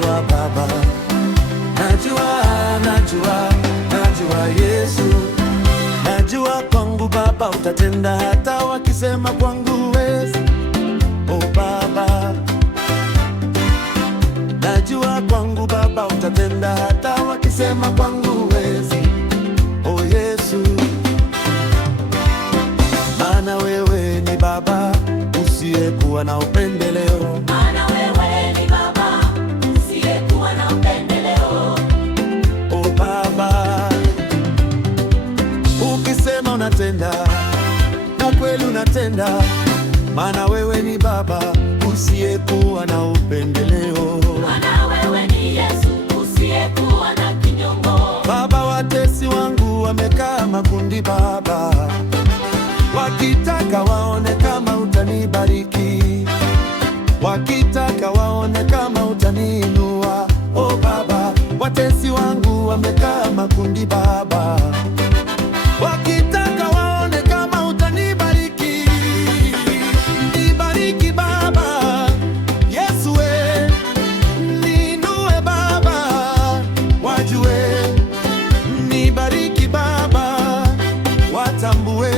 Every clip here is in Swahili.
najua Baba, najua Yesu, najua kwangu Baba utatenda, hata wakisema kwangu huwezi. Oh Baba, najua kwangu Baba utatenda, hata wakisema kwangu huwezi. Oh Yesu, maana wewe ni Baba usiyekuwa na upendeleo. Maana wewe ni Baba usiyekuwa na upendeleo. Oh Baba, ukisema unatenda, na kweli unatenda, maana wewe ni Baba usiyekuwa na upendeleo. Maana wewe ni Yesu usiyekuwa na kinyongo. Baba, watesi wangu wamekaa makundi Baba, wakitaka waone kama utanibariki, wakitaka waone kama utaniinua. Oh Baba, watesi wangu wamekaa makundi Baba, wakitaka waone kama utanibariki. Nibariki Baba, Yesu we, niinue Baba, wajue. Nibariki Baba, watambue.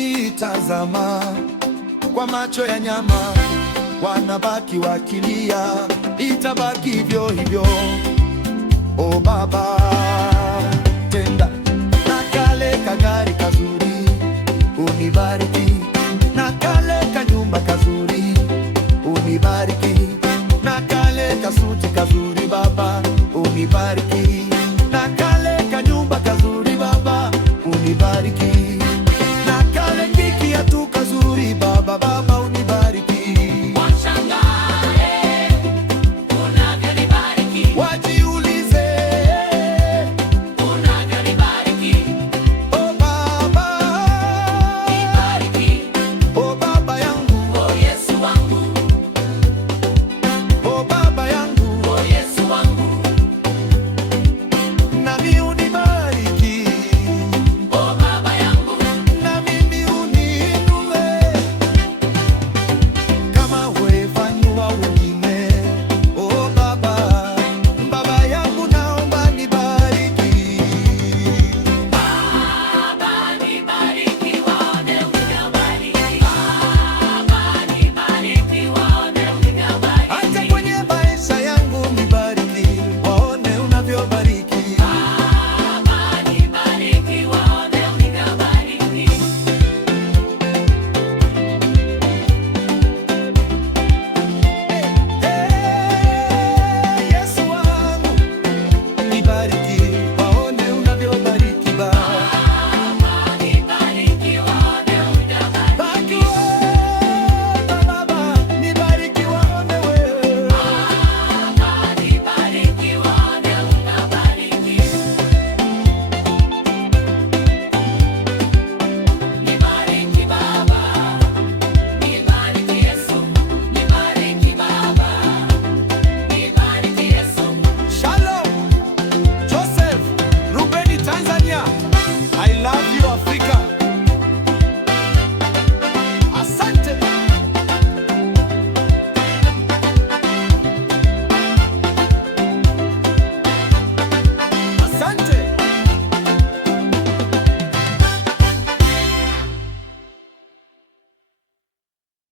Wanaponitazama kwa macho ya nyama, wanabaki wakilia, itabaki hivyo hivyo. O Baba, tenda na kale kagari kazuri, unibariki.